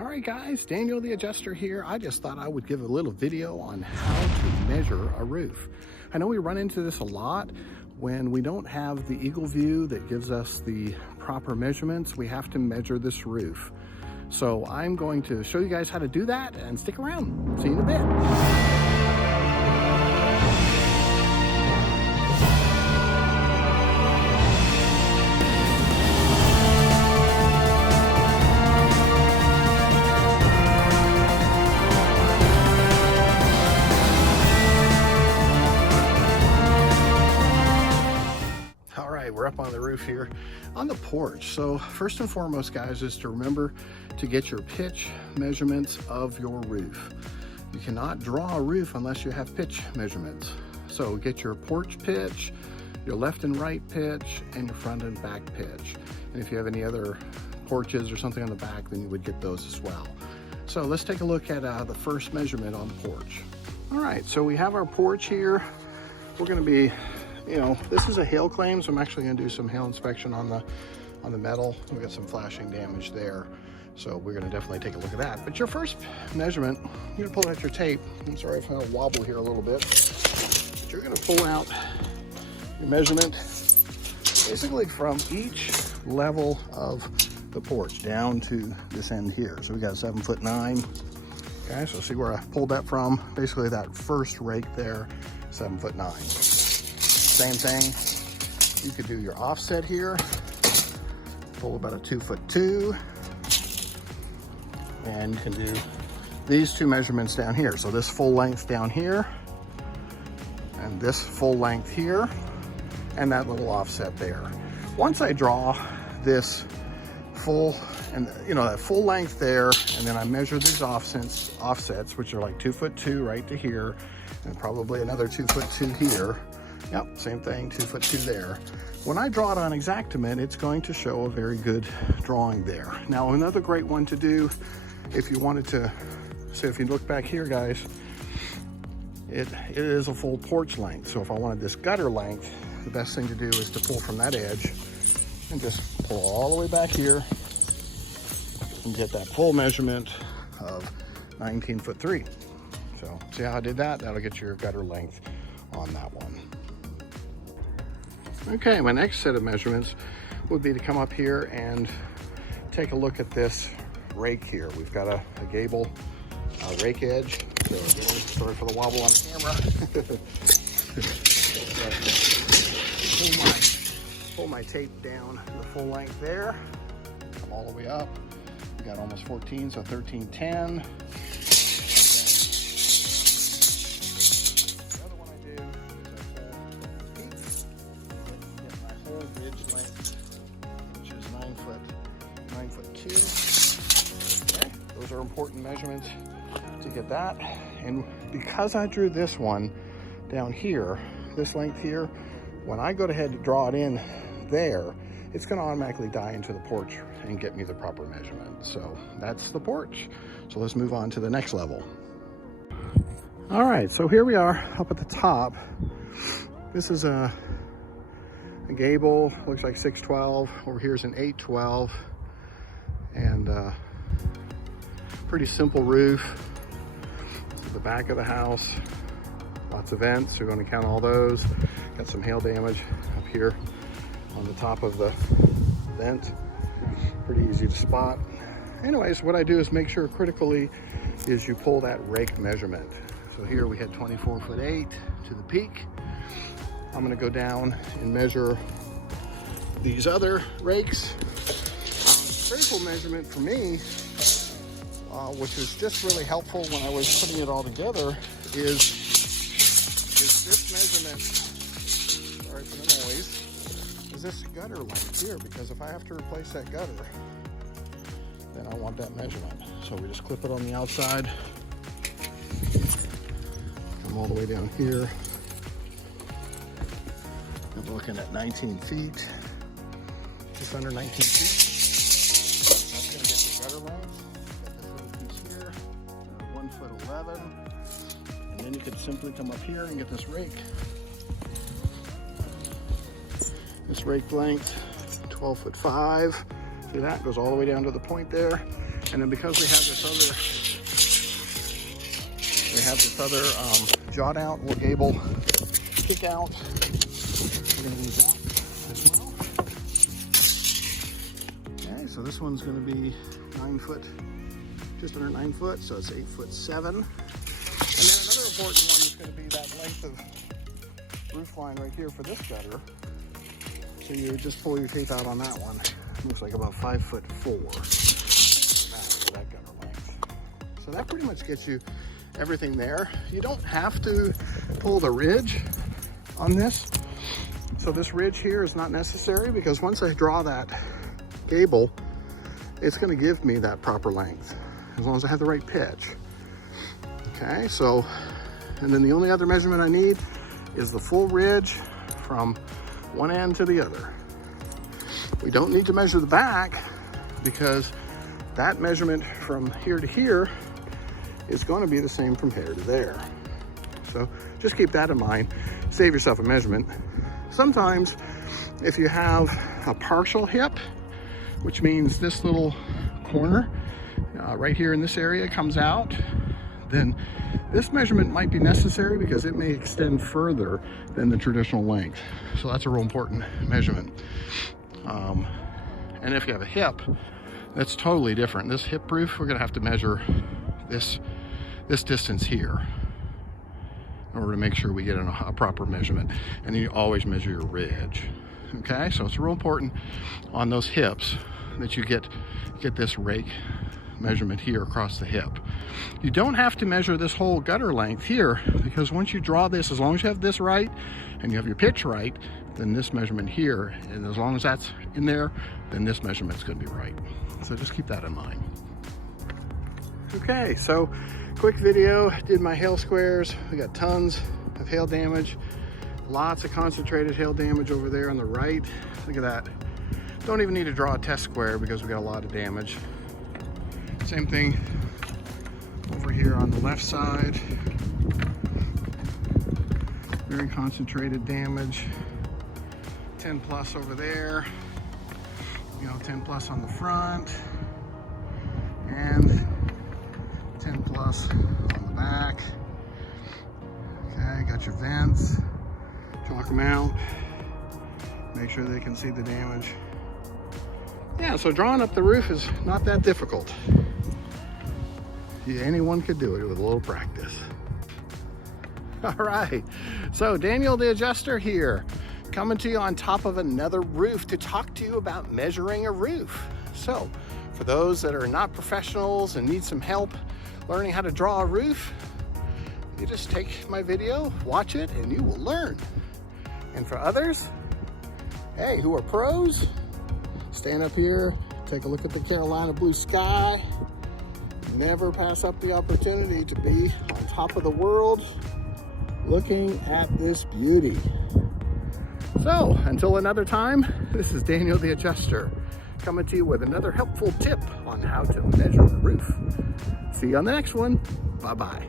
All right guys, Daniel the Adjuster here. I just thought I would give a little video on how to measure a roof. I know we run into this a lot when we don't have the eagle view that gives us the proper measurements. We have to measure this roof. So I'm going to show you guys how to do that, and stick around. See you in a bit. We're up on the roof here on the porch. So first and foremost, guys, is to remember to get your pitch measurements of your roof. You cannot draw a roof unless you have pitch measurements. So get your porch pitch, your left and right pitch, and your front and back pitch. And if you have any other porches or something on the back, then you would get those as well. So let's take a look at the first measurement on the porch. All right, so we have our porch here. We're going to be, this is a hail claim, so I'm actually going to do some hail inspection on the metal. We got some flashing damage there, so we're going to definitely take a look at that. But your first measurement, you're going to pull out your tape. I'm sorry if I wobble here a little bit. But you're going to pull out your measurement basically from each level of the porch down to this end here. So we got 7'9". Okay, so see where I pulled that from? Basically that first rake there, 7'9". Same thing, you could do your offset here, pull about a 2'2", and you can do these two measurements down here. So this full length down here, and this full length here, and that little offset there. Once I draw this full, and that full length there, and then I measure these offsets, which are like 2'2" right to here, and probably another 2'2" here. Yep, same thing, 2'2" there. When I draw it on Xactimate, it's going to show a very good drawing there. Now, another great one to do, if you wanted to, so if you look back here, guys, it is a full porch length. So if I wanted this gutter length, the best thing to do is to pull from that edge and just pull all the way back here and get that full measurement of 19'3". So see how I did that? That'll get your gutter length on that one. Okay, my next set of measurements would be to come up here and take a look at this rake here. We've got a gable rake edge. So again, sorry for the wobble on camera. pull my tape down the full length there. Come all the way up. We got almost 14, so 13'10". Okay, those are important measurements to get that. And because I drew this one down here, this length here, when I go ahead to draw it in there, it's going to automatically die into the porch and get me the proper measurement. So that's the porch. So let's move on to the next level. All right, so here we are up at the top. This is a gable, looks like 6'12". Over here's an 8'12". And pretty simple roof. The back of the house, lots of vents. We're going to count all those. Got some hail damage up here on the top of the vent. Pretty easy to spot. Anyways, what I do is make sure critically is you pull that rake measurement. So here we had 24'8" to the peak. I'm going to go down and measure these other rakes. Critical measurement for me, which was just really helpful when I was putting it all together, is this measurement, sorry for the noise, is this gutter length here, because if I have to replace that gutter, then I want that measurement. So we just clip it on the outside, come all the way down here. I'm looking at 19 feet, just under 19 feet. Here, 1'11", and then you could simply come up here and get this rake. This rake length, 12'5". See that goes all the way down to the point there. And then because we have this other jawed out or gable kick out, we're going to use that as well. Okay, so this one's going to be 9 foot, just under 9 foot, so it's 8'7". And then another important one is going to be that length of roof line right here for this gutter. So you just pull your tape out on that one. Looks like about 5'4". That's that gutter length. So that pretty much gets you everything there. You don't have to pull the ridge on this. So this ridge here is not necessary because once I draw that gable, it's going to give me that proper length as long as I have the right pitch. Okay, so, and then the only other measurement I need is the full ridge from one end to the other. We don't need to measure the back because that measurement from here to here is going to be the same from here to there. So just keep that in mind. Save yourself a measurement. Sometimes if you have a partial hip, which means this little corner right here in this area comes out, then this measurement might be necessary because it may extend further than the traditional length. So that's a real important measurement. And if you have a hip, that's totally different. This hip roof, we're gonna have to measure this distance here in order to make sure we get a proper measurement. And then you always measure your ridge. Okay, so it's real important on those hips that you get this rake measurement here across the hip. You don't have to measure this whole gutter length here because once you draw this, as long as you have this right and you have your pitch right, then this measurement here, and as long as that's in there, then this measurement's going to be right. So just keep that in mind. Okay, so quick video, did my hail squares. We got tons of hail damage, lots of concentrated hail damage over there on the right. Look at that. Don't even need to draw a test square because we got a lot of damage. Same thing over here on the left side. Very concentrated damage. 10 plus over there. 10 plus on the front. And 10 plus on the back. Okay, got your vents. Chalk them out. Make sure they can see the damage. Yeah, so drawing up the roof is not that difficult. Yeah, anyone could do it with a little practice. All right, so Daniel the Adjuster here, coming to you on top of another roof to talk to you about measuring a roof. So, for those that are not professionals and need some help learning how to draw a roof, you just take my video, watch it, and you will learn. And for others, hey, who are pros, stand up here, take a look at the Carolina blue sky. Never pass up the opportunity to be on top of the world looking at this beauty. So, until another time, this is Daniel the Adjuster coming to you with another helpful tip on how to measure a roof. See you on the next one. Bye-bye.